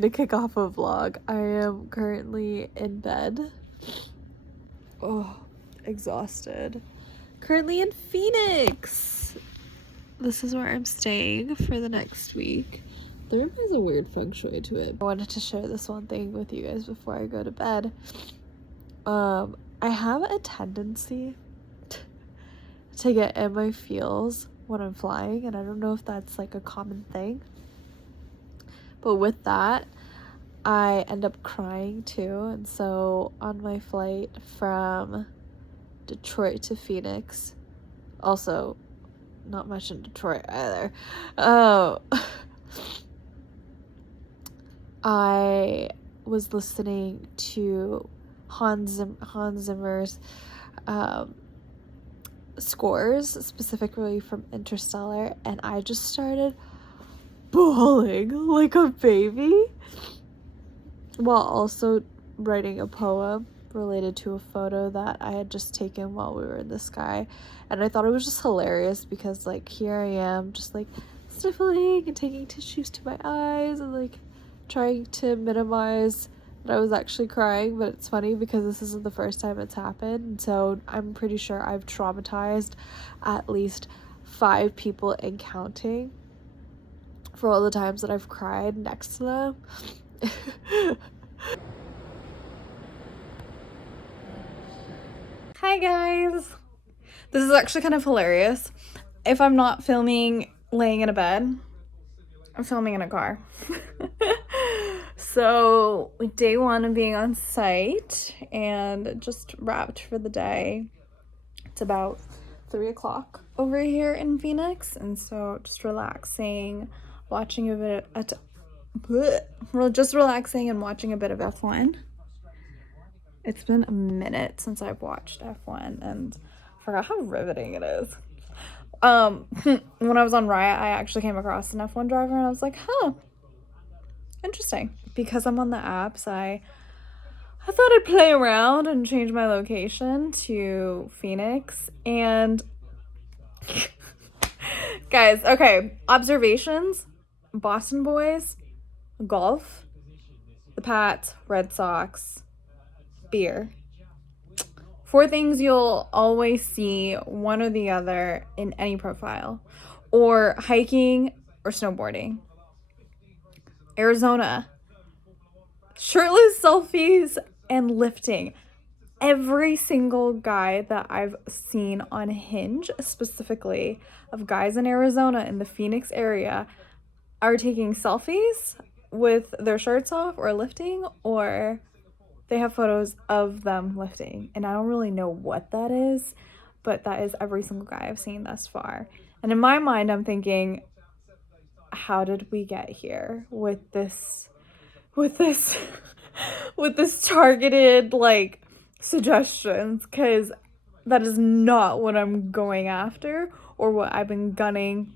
way to kick off a vlog. I am currently in bed. Oh, exhausted. Currently in Phoenix. This is where I'm staying for the next week. The room has a weird feng shui to it. I wanted to share this one thing with you guys before I go to bed. I have a tendency to get in my feels when I'm flying, and I don't know if that's like a common thing. But with that, I end up crying too. And so on my flight from Detroit to Phoenix, also not much in Detroit either, I was listening to Hans Zimmer's scores, specifically from Interstellar, and I just started bawling like a baby while also writing a poem related to a photo that I had just taken while we were in the sky. And I thought it was just hilarious because like here I am just like sniffling and taking tissues to my eyes and like trying to minimize that I was actually crying. But it's funny because this isn't the first time it's happened, and so I'm pretty sure I've traumatized at least 5 people and counting for all the times that I've cried next to them. Hi guys! This is actually kind of hilarious. If I'm not filming laying in a bed, I'm filming in a car. So day 1 of being on site and just wrapped for the day. It's about 3 o'clock over here in Phoenix, and so just relaxing, watching a bit just relaxing and watching a bit of F1. It's been a minute since I've watched F1 and I forgot how riveting it is. When I was on Riot, I actually came across an F1 driver and I was like, huh, interesting. Because I'm on the apps, I thought I'd play around and change my location to Phoenix. And guys, okay, observations: Boston boys, golf, the Pats, Red Sox, beer. 4 things you'll always see, one or the other, in any profile. Or hiking or snowboarding. Arizona, shirtless selfies and lifting. Every single guy that I've seen on Hinge, specifically of guys in Arizona in the Phoenix area, are taking selfies with their shirts off or lifting, or they have photos of them lifting. And I don't really know what that is, but that is every single guy I've seen thus far. And in my mind, I'm thinking, how did we get here with this targeted like suggestions? Because that is not what I'm going after or what I've been gunning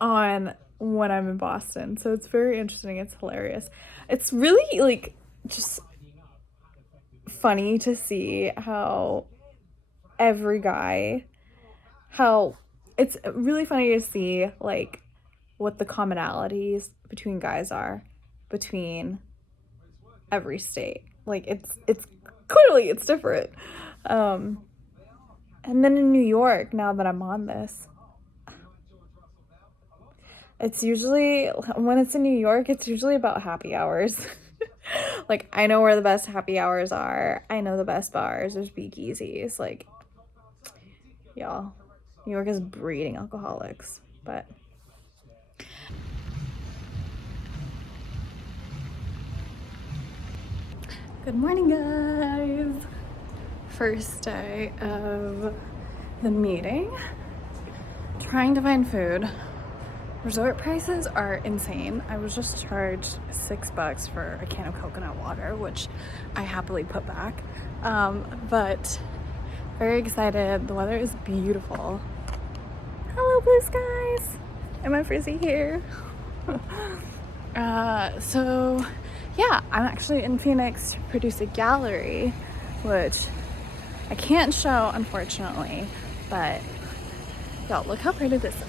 on when I'm in Boston. So it's very interesting. It's hilarious. It's really like just funny to see how it's really funny to see like what the commonalities between guys are between every state. Like it's clearly it's different. And then in New York, now that I'm on this, it's usually, when it's in New York, it's usually about happy hours. Like, I know where the best happy hours are. I know the best bars. There's speakeasies. Like, y'all, New York is breeding alcoholics. But good morning, guys. First day of the meeting. Trying to find food. Resort prices are insane. I was just charged $6 for a can of coconut water, which I happily put back. But very excited. The weather is beautiful. Hello, blue skies. And my frizzy hair. So yeah, I'm actually in Phoenix to produce a gallery, which I can't show, unfortunately, but y'all, look how pretty this is.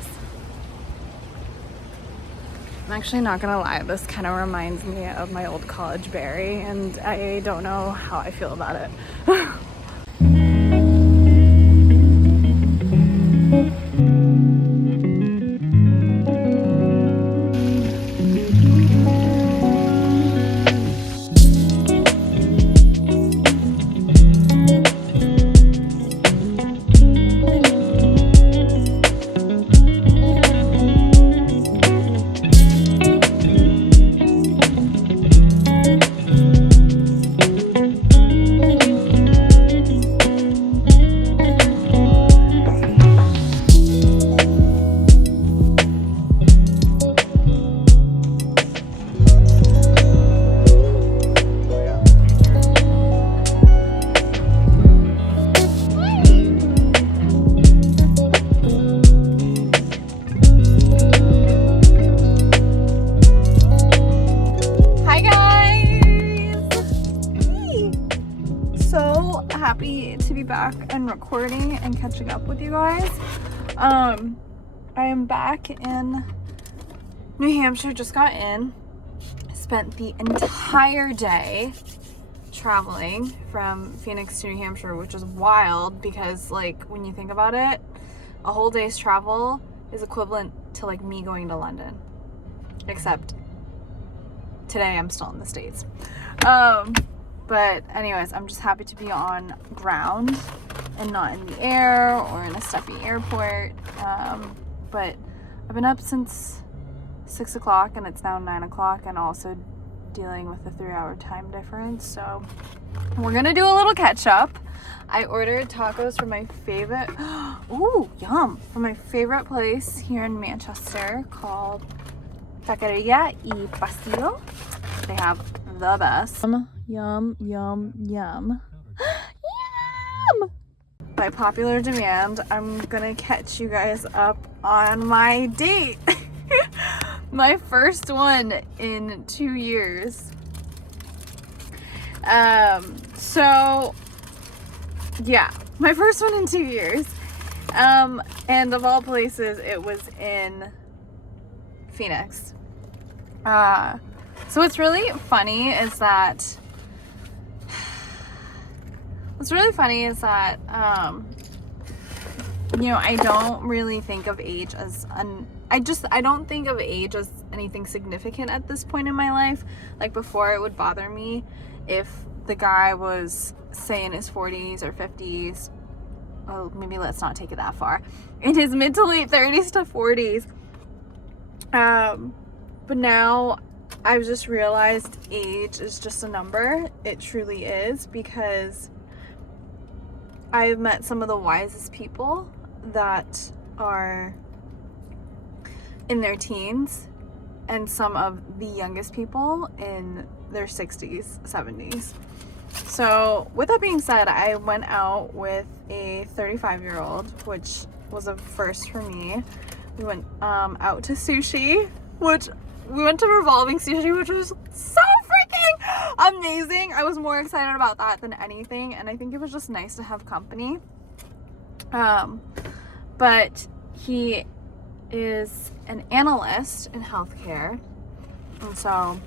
I'm actually not gonna lie, this kind of reminds me of my old college berry, and I don't know how I feel about it. Happy to be back and recording and catching up with you guys. I am back in New Hampshire, just got in, spent the entire day traveling from Phoenix to New Hampshire, which is wild because, like, when you think about it, a whole day's travel is equivalent to like me going to London, except today I'm still in the States. But anyways, I'm just happy to be on ground and not in the air or in a stuffy airport. But I've been up since 6 o'clock and it's now 9 o'clock, and also dealing with the 3-hour time difference. So we're gonna do a little catch up. I ordered tacos from my favorite, ooh, yum, from my favorite place here in Manchester called Taqueria y Pastillo. They have the best. Yum, yum, yum. Yum! By popular demand, I'm gonna catch you guys up on my date. My first one in 2 years. So yeah, my first one in 2 years. And of all places, it was in Phoenix. So what's really funny is that you know, I don't really think of age as I don't think of age as anything significant at this point in my life. Like, before, it would bother me if the guy was, say, in his 40s or 50s. Oh, maybe let's not take it that far. In his mid to late 30s to 40s. But now I've just realized age is just a number. It truly is, because I've met some of the wisest people that are in their teens, and some of the youngest people in their 60s, 70s. So with that being said, I went out with a 35-year-old, which was a first for me. We went out to sushi, which we went to Revolving Sushi, which was so freaking amazing. I was more excited about that than anything, and I think it was just nice to have company. But he is an analyst in healthcare, and so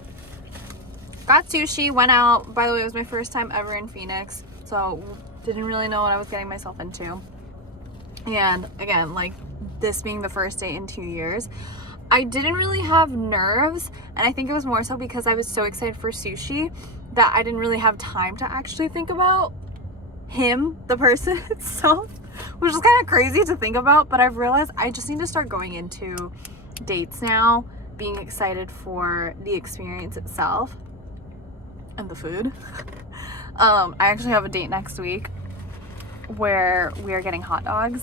got sushi, went out. By the way, it was my first time ever in Phoenix, so didn't really know what I was getting myself into. And again, like, this being the first date in 2 years, I didn't really have nerves, and I think it was more so because I was so excited for sushi that I didn't really have time to actually think about him, the person itself, which is kind of crazy to think about. But I've realized I just need to start going into dates now being excited for the experience itself and the food. I actually have a date next week where we are getting hot dogs,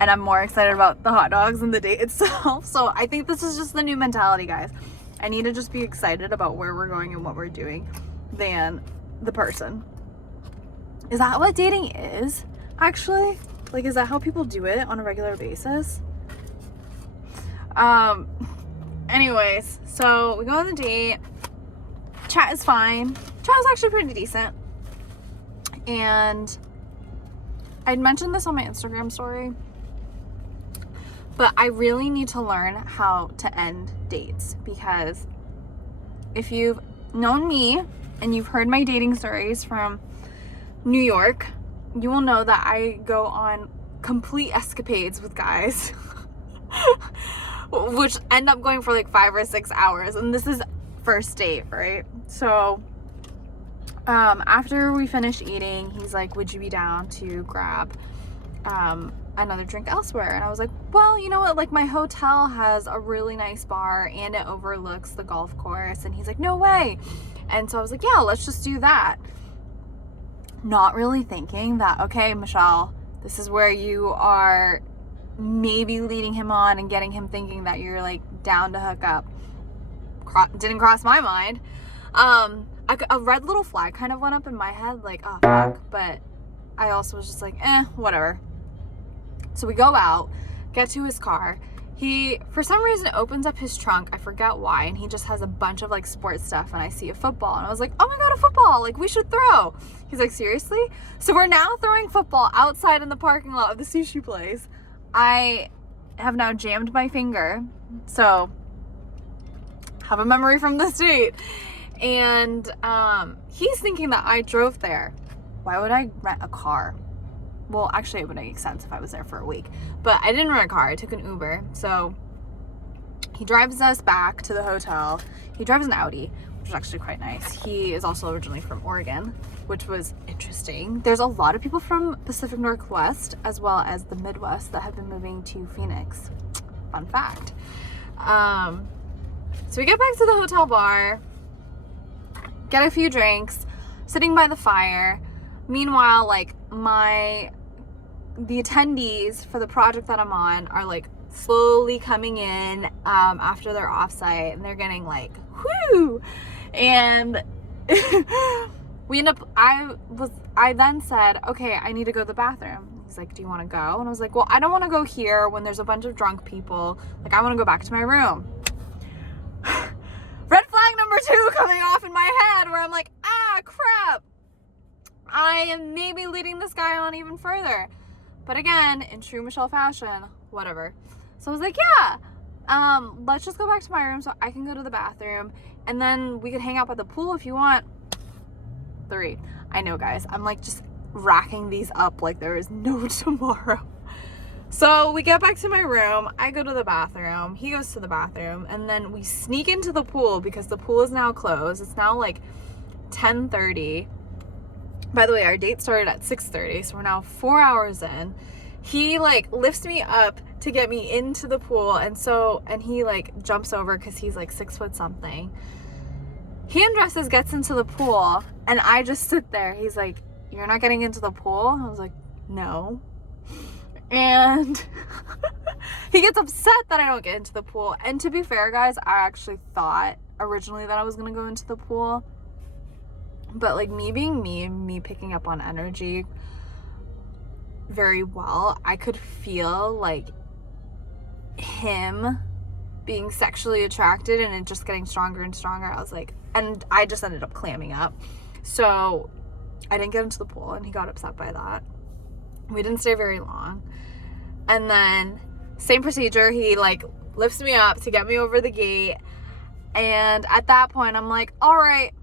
and I'm more excited about the hot dogs than the date itself. So I think this is just the new mentality, guys. I need to just be excited about where we're going and what we're doing than the person. Is that what dating is, actually? Like, is that how people do it on a regular basis? Anyways, so we go on the date. Chat is fine. Chat was actually pretty decent. And I'd mentioned this on my Instagram story, But I really need to learn how to end dates, because if you've known me and you've heard my dating stories from New York, you will know that I go on complete escapades with guys which end up going for like 5 or 6 hours, and this is first date, right? So after we finish eating, he's like, would you be down to grab another drink elsewhere? And I was like, well, you know what, like my hotel has a really nice bar and it overlooks the golf course. And he's like, no way. And so I was like, yeah, let's just do that. Not really thinking that, okay, Michelle, this is where you are maybe leading him on and getting him thinking that you're like down to hook up. Didn't cross my mind. A red little flag kind of went up in my head, like, oh fuck, but I also was just like, whatever. So we go out, get to his car. He, for some reason, opens up his trunk. I forget why. And he just has a bunch of like sports stuff. And I see a football. And I was like, oh my God, a football. Like, we should throw. He's like, seriously? So we're now throwing football outside in the parking lot of the sushi place. I have now jammed my finger. So have a memory from this date. And he's thinking that I drove there. Why would I rent a car? Well, actually, it would make sense if I was there for a week. But I didn't rent a car. I took an Uber. So he drives us back to the hotel. He drives an Audi, which is actually quite nice. He is also originally from Oregon, which was interesting. There's a lot of people from Pacific Northwest as well as the Midwest that have been moving to Phoenix. Fun fact. So we get back to the hotel bar, get a few drinks, sitting by the fire. Meanwhile, like the attendees for the project that I'm on are like slowly coming in after their offsite, and they're getting like, whoo! And we end up, I then said, okay, I need to go to the bathroom. He's like, do you want to go? And I was like, well, I don't want to go here when there's a bunch of drunk people. Like, I want to go back to my room. Red flag number 2 coming off in my head, where I'm like, crap. I am maybe leading this guy on even further. But again, in true Michelle fashion, whatever. So I was like, yeah, let's just go back to my room so I can go to the bathroom, and then we can hang out by the pool if you want. 3. I know, guys, I'm like just racking these up like there is no tomorrow. So we get back to my room, I go to the bathroom, he goes to the bathroom, and then we sneak into the pool because the pool is now closed. It's now like 10:30. By the way, our date started at 6:30, so we're now 4 hours in. He like lifts me up to get me into the pool, and he like jumps over because he's like 6 foot something. He undresses, gets into the pool, and I just sit there. He's like, you're not getting into the pool? I was like, no. And he gets upset that I don't get into the pool. And to be fair, guys, I actually thought originally that I was gonna go into the pool. But like me being me and me picking up on energy very well, I could feel like him being sexually attracted and it just getting stronger and stronger. I was like, and I just ended up clamming up. So I didn't get into the pool, and he got upset by that. We didn't stay very long. And then same procedure, he like lifts me up to get me over the gate. And at that point I'm like, all right,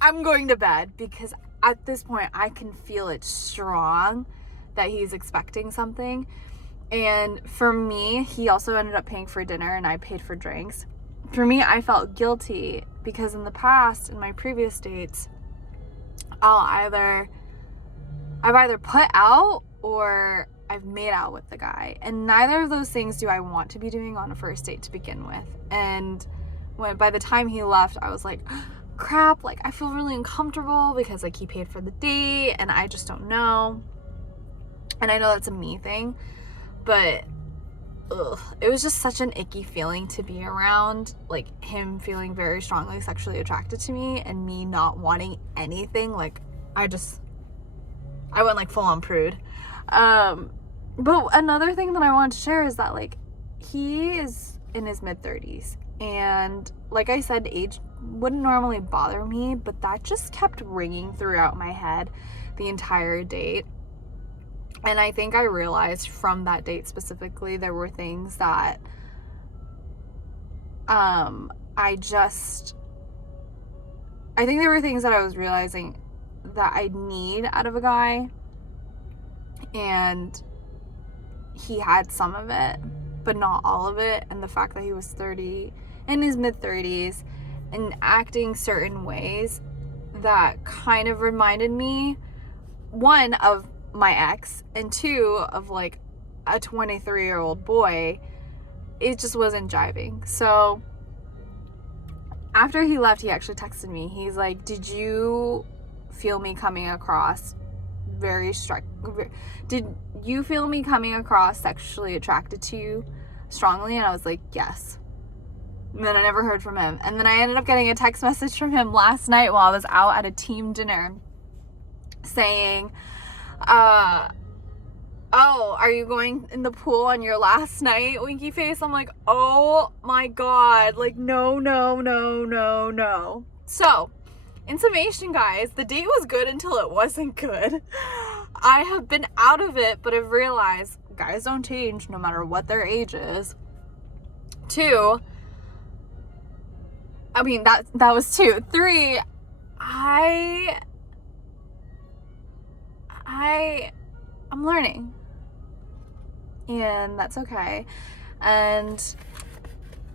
I'm going to bed, because at this point I can feel it strong that he's expecting something. And for me, he also ended up paying for dinner and I paid for drinks. For me, I felt guilty because in the past, in my previous dates, I've either put out or I've made out with the guy, and neither of those things do I want to be doing on a first date to begin with. And by the time he left, I was like, crap, like I feel really uncomfortable because like he paid for the date and I just don't know. And I know that's a me thing, but it was just such an icky feeling to be around, like him feeling very strongly sexually attracted to me and me not wanting anything. Like I went like full on prude. But another thing that I wanted to share is that like he is in his mid-30s, and like I said, age wouldn't normally bother me, but that just kept ringing throughout my head the entire date. And I think I realized from that date specifically, there were things that I think there were things that I was realizing that I need out of a guy, and he had some of it, but not all of it. And the fact that he was 30, in his mid-30s, and acting certain ways that kind of reminded me, one, of my ex, and two, of like a 23-year-old boy. It just wasn't jiving. So after he left, he actually texted me. He's like, did you feel me coming across did you feel me coming across sexually attracted to you strongly? And I was like, yes. And then I never heard from him. And then I ended up getting a text message from him last night while I was out at a team dinner saying, oh, are you going in the pool on your last night, winky face? I'm like, oh my God, like, no. So, in summation, guys, the date was good until it wasn't good. I have been out of it, but I've realized guys don't change no matter what their age is. Two, I mean, that was two. Three, I'm learning. And that's okay. And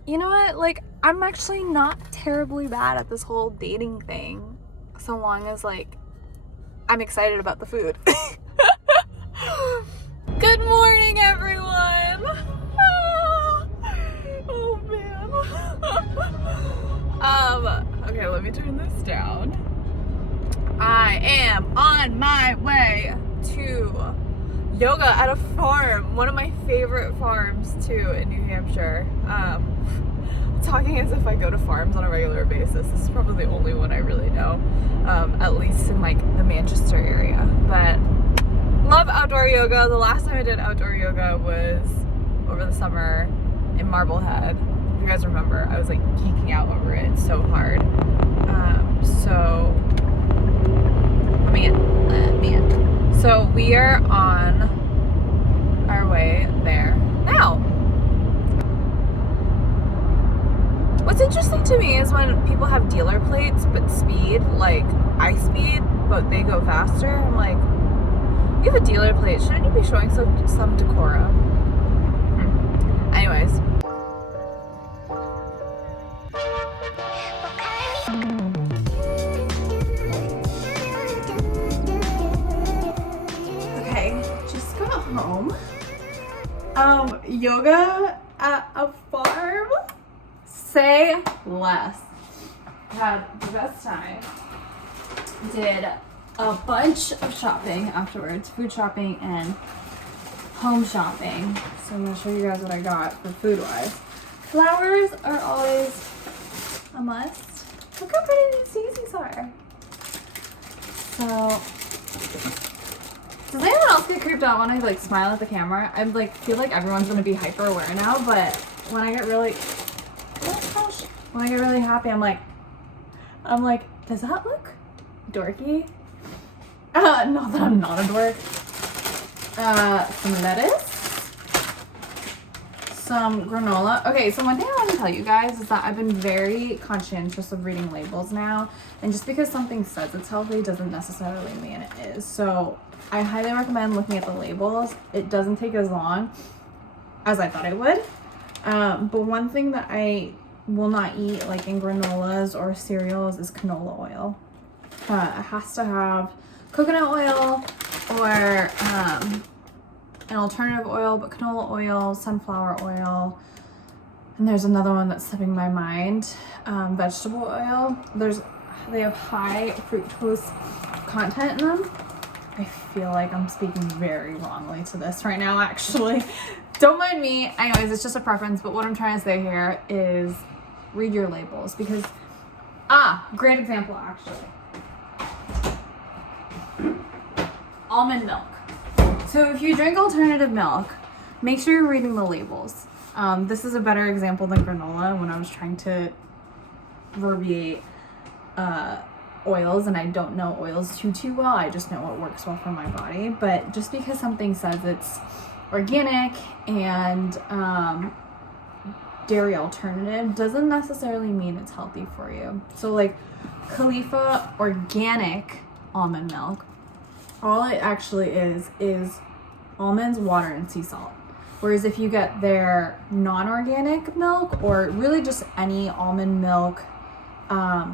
you know what? Like, I'm actually not terribly bad at this whole dating thing, so long as, like, I'm excited about the food. Good morning, everyone. Oh man. Okay, let me turn this down. I am on my way to yoga at a farm, one of my favorite farms too in New Hampshire. Talking as if I go to farms on a regular basis. This is probably the only one I really know, at least in like the Manchester area. But love outdoor yoga. The last time I did outdoor yoga was over the summer in Marblehead. If you guys remember, I was like geeking out over it so hard. So let me in. So we are on our way there now. What's interesting to me is when people have dealer plates but speed, like I speed, but they go faster. I'm like, you have a dealer plate, shouldn't you be showing some decorum? Anyways. Okay, just got home. Yoga at a farm? Say less. Had the best time. Did a bunch of shopping afterwards, food shopping and home shopping. So I'm gonna show you guys what I got for food wise. Flowers are always a must. Look how pretty these daisies are. So, does anyone else get creeped out when I like smile at the camera? I like feel like everyone's gonna be hyper aware now, but when I get really happy, I'm like, does that look dorky? Not that I'm not a dork. Some lettuce, some granola. Okay, so one thing I want to tell you guys is that I've been very conscientious of reading labels now, and just because something says it's healthy doesn't necessarily mean it is. So I highly recommend looking at the labels. It doesn't take as long as I thought it would. But one thing that I will not eat, like in granolas or cereals, is canola oil. It has to have coconut oil or an alternative oil, but canola oil, sunflower oil, and there's another one that's slipping my mind, vegetable oil. They have high fructose content in them. I feel like I'm speaking very wrongly to this right now, actually. Don't mind me. Anyways, it's just a preference, but what I'm trying to say here is read your labels, because, great example, actually. Almond milk. So if you drink alternative milk, make sure you're reading the labels. This is a better example than granola when I was trying to verbiate oils, and I don't know oils too well. I just know what works well for my body. But just because something says it's organic and dairy alternative doesn't necessarily mean it's healthy for you. So like Khalifa organic almond milk, all it actually is almonds, water, and sea salt. Whereas if you get their non-organic milk, or really just any almond milk,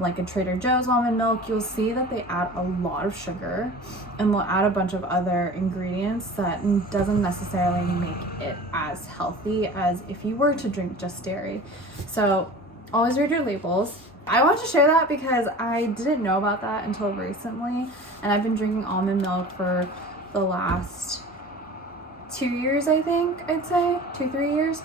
like a Trader Joe's almond milk, you'll see that they add a lot of sugar and they'll add a bunch of other ingredients that doesn't necessarily make it as healthy as if you were to drink just dairy. So always read your labels. I want to share that because I didn't know about that until recently, and I've been drinking almond milk for the last 2 years, I think, I'd say 2-3 years,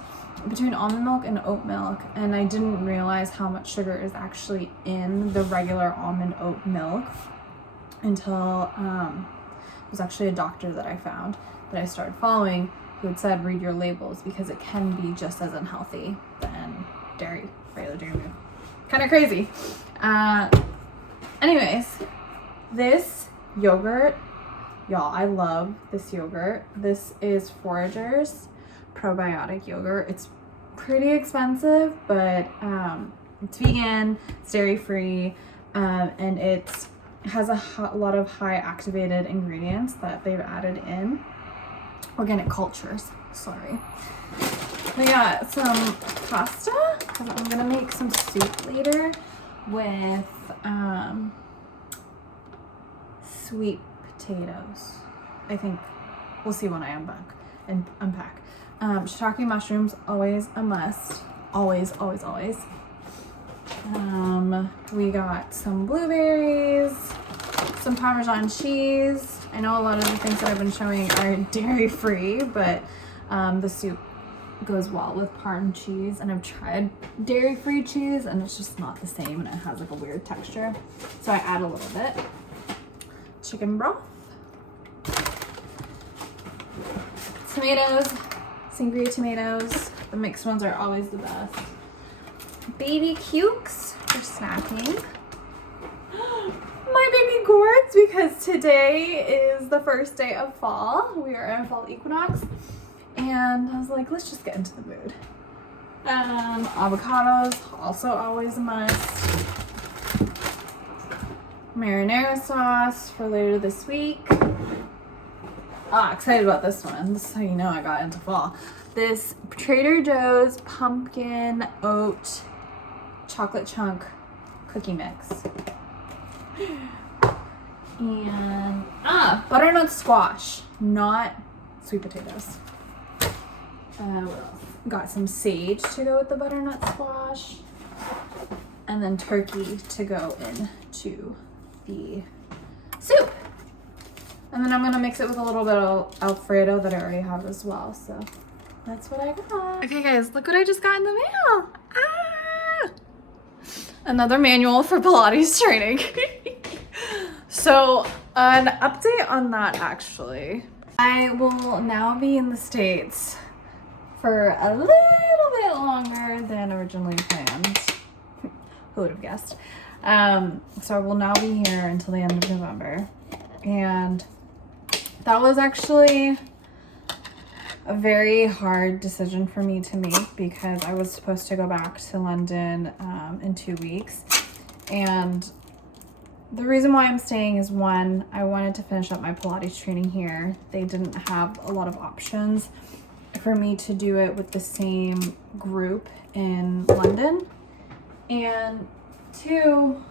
between almond milk and oat milk, and I didn't realize how much sugar is actually in the regular almond oat milk until it was actually a doctor that I found that I started following who had said read your labels because it can be just as unhealthy than regular dairy milk. Kind of crazy. Anyways, this yogurt, y'all, I love this yogurt. This is Forager's probiotic yogurt. It's pretty expensive, but it's vegan, it's dairy free, and it has a lot of high activated ingredients that they've added in. Organic cultures, sorry. We got some pasta because I'm gonna make some soup later with sweet potatoes. I think we'll see when I unpack. Shiitake mushrooms, always a must. Always. We got some blueberries, some Parmesan cheese. I know a lot of the things that I've been showing are dairy free, but the soup goes well with Parm cheese, and I've tried dairy free cheese and it's just not the same, and it has like a weird texture. So I add a little bit. Chicken broth. Tomatoes, sangria tomatoes. The mixed ones are always the best. Baby cukes for snacking. My baby gourds, because today is the first day of fall. We are in fall equinox. And I was like, let's just get into the mood. Avocados, also always a must. Marinara sauce for later this week. Excited about this one. This is how you know I got into fall. This Trader Joe's pumpkin oat chocolate chunk cookie mix. And butternut squash, not sweet potatoes. What else? Got some sage to go with the butternut squash, and then turkey to go into the soup. And then I'm gonna mix it with a little bit of Alfredo that I already have as well. So that's what I got. Okay guys, look what I just got in the mail. Another manual for Pilates training. So an update on that actually. I will now be in the States for a little bit longer than originally planned. Who would have guessed? So I will now be here until the end of November. And that was actually a very hard decision for me to make because I was supposed to go back to London in 2 weeks. And the reason why I'm staying is, one, I wanted to finish up my Pilates training here. They didn't have a lot of options for me to do it with the same group in London. And two,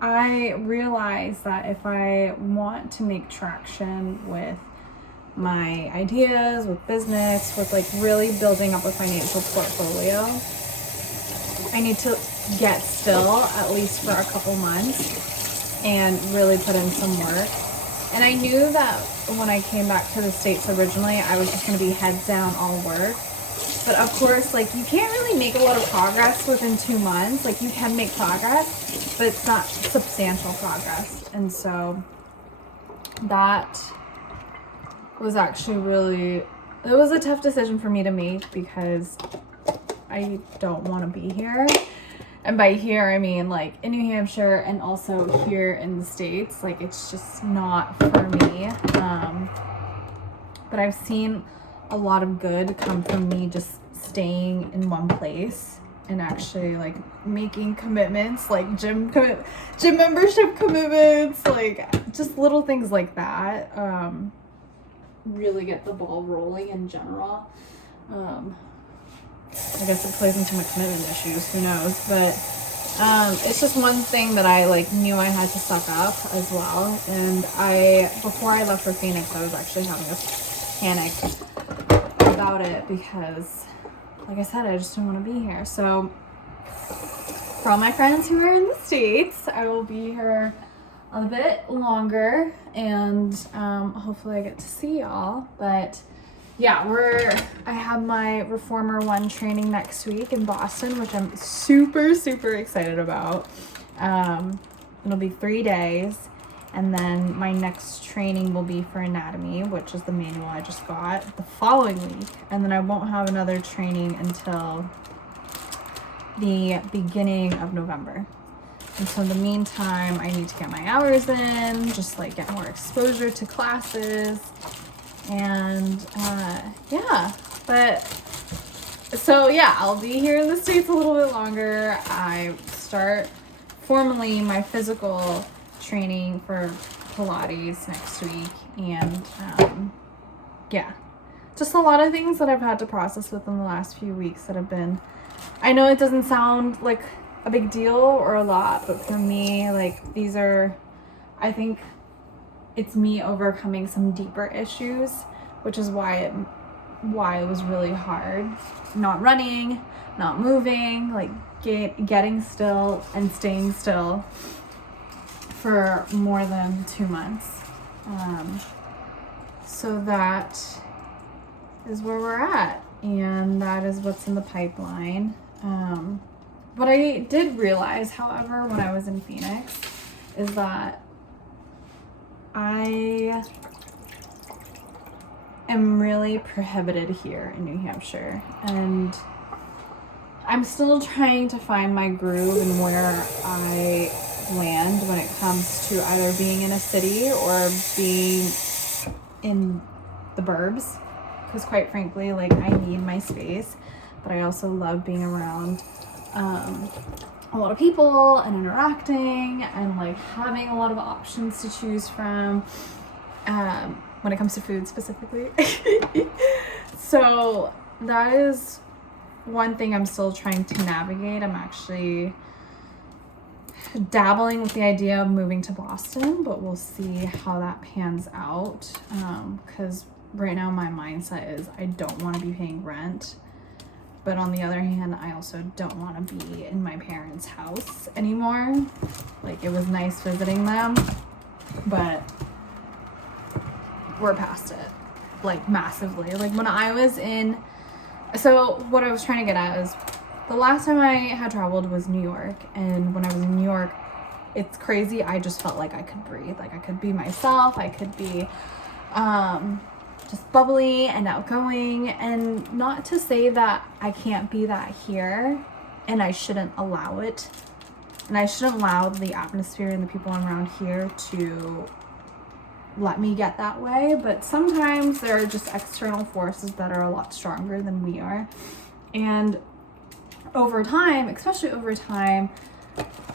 I realized that if I want to make traction with my ideas, with business, with like really building up a financial portfolio, I need to get still at least for a couple months and really put in some work. And I knew that when I came back to the States originally, I was just going to be heads down, all work. But of course, like, you can't really make a lot of progress within 2 months. Like, you can make progress, but it's not substantial progress. And so that was actually it was a tough decision for me to make because I don't want to be here. And by here, I mean like in New Hampshire and also here in the States. Like it's just not for me. But I've seen a lot of good come from me just staying in one place and actually like making commitments, like gym membership commitments, like just little things like that. Really get the ball rolling in general. I guess it plays into my commitment issues, who knows, but it's just one thing that I like knew I had to suck up as well. And before I left for Phoenix, I was actually having a panic about it because, like I said, I just didn't want to be here. So for all my friends who are in the States, I will be here a bit longer, and hopefully I get to see y'all. But yeah, I have my Reformer 1 training next week in Boston, which I'm super, super excited about. It'll be 3 days, and then my next training will be for anatomy, which is the manual I just got, the following week. And then I won't have another training until the beginning of November. And so in the meantime, I need to get my hours in, just like get more exposure to classes. And yeah, but so yeah, I'll be here in the States a little bit longer. I start formally my physical training for Pilates next week. And yeah, just a lot of things that I've had to process within the last few weeks that have been, I know it doesn't sound like a big deal or a lot, but for me, like these are, I think it's me overcoming some deeper issues, which is why it was really hard. Not running, not moving, like getting still and staying still for more than 2 months. So that is where we're at, and that is what's in the pipeline. What I did realize, however, when I was in Phoenix, is that I am really prohibited here in New Hampshire, and I'm still trying to find my groove and where I land when it comes to either being in a city or being in the burbs, because quite frankly, like I need my space, but I also love being around a lot of people and interacting and like having a lot of options to choose from when it comes to food specifically. So that is one thing I'm still trying to navigate. I'm actually dabbling with the idea of moving to Boston, but we'll see how that pans out, because right now my mindset is I don't want to be paying rent. But on the other hand, I also don't want to be in my parents' house anymore. Like, it was nice visiting them, but we're past it, like, massively. Like, when I was in... So, what I was trying to get at is, the last time I had traveled was New York. And when I was in New York, it's crazy. I just felt like I could breathe. Like, I could be myself. I could be... just bubbly and outgoing, and not to say that I can't be that here, and I shouldn't allow it, and I shouldn't allow the atmosphere and the people around here to let me get that way, but sometimes there are just external forces that are a lot stronger than we are, and over time, especially over time,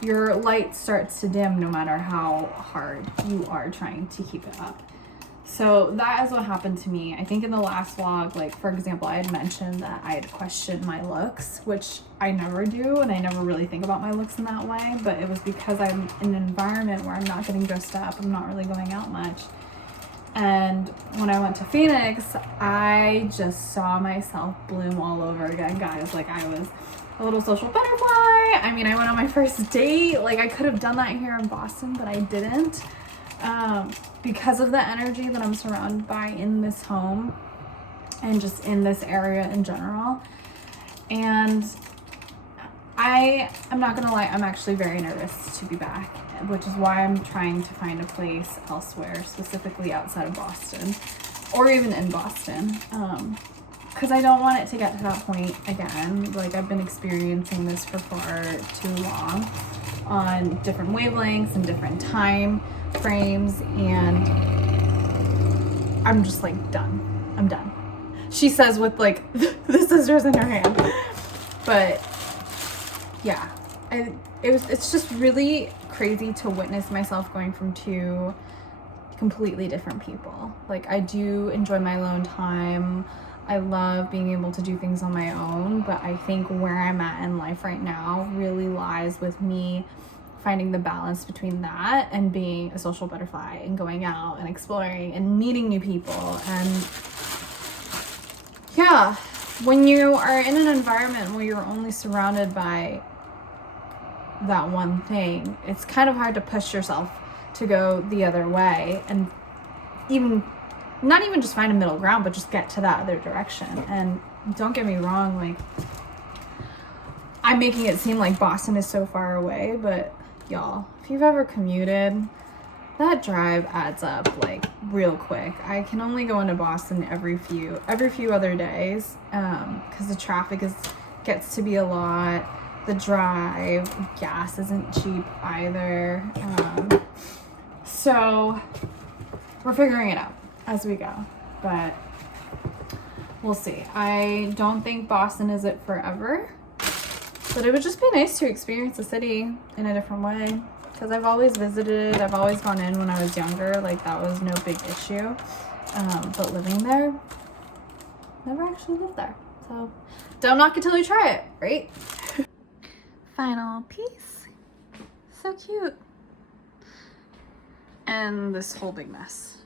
your light starts to dim no matter how hard you are trying to keep it up. So that is what happened to me. I think in the last vlog, like, for example, I had mentioned that I had questioned my looks, which I never do, and I never really think about my looks in that way, but it was because I'm in an environment where I'm not getting dressed up, I'm not really going out much. And when I went to Phoenix, I just saw myself bloom all over again, guys. Like, I was a little social butterfly. I mean, I went on my first date. Like, I could have done that here in Boston, but I didn't. Because of the energy that I'm surrounded by in this home and just in this area in general. And I'm not gonna lie, I'm actually very nervous to be back, which is why I'm trying to find a place elsewhere, specifically outside of Boston or even in Boston. because I don't want it to get to that point again. Like, I've been experiencing this for far too long on different wavelengths and different time frames, and I'm just like done. I'm done. She says with like the scissors in her hand. But yeah, it's just really crazy to witness myself going from two completely different people. Like, I do enjoy my alone time. I love being able to do things on my own, but I think where I'm at in life right now really lies with me finding the balance between that and being a social butterfly and going out and exploring and meeting new people. And yeah, when you are in an environment where you're only surrounded by that one thing, it's kind of hard to push yourself to go the other way and not even just find a middle ground, but just get to that other direction. And don't get me wrong, like, I'm making it seem like Boston is so far away, but y'all, if you've ever commuted, that drive adds up like real quick. I can only go into Boston every few other days because the traffic gets to be a lot. The drive, gas isn't cheap either. So we're figuring it out as we go, but we'll see. I don't think Boston is it forever, but it would just be nice to experience the city in a different way, because I've always visited, I've always gone in when I was younger, like that was no big issue. But living there, never actually lived there. So don't knock it till you try it, right? Final piece. So cute. And this whole big mess.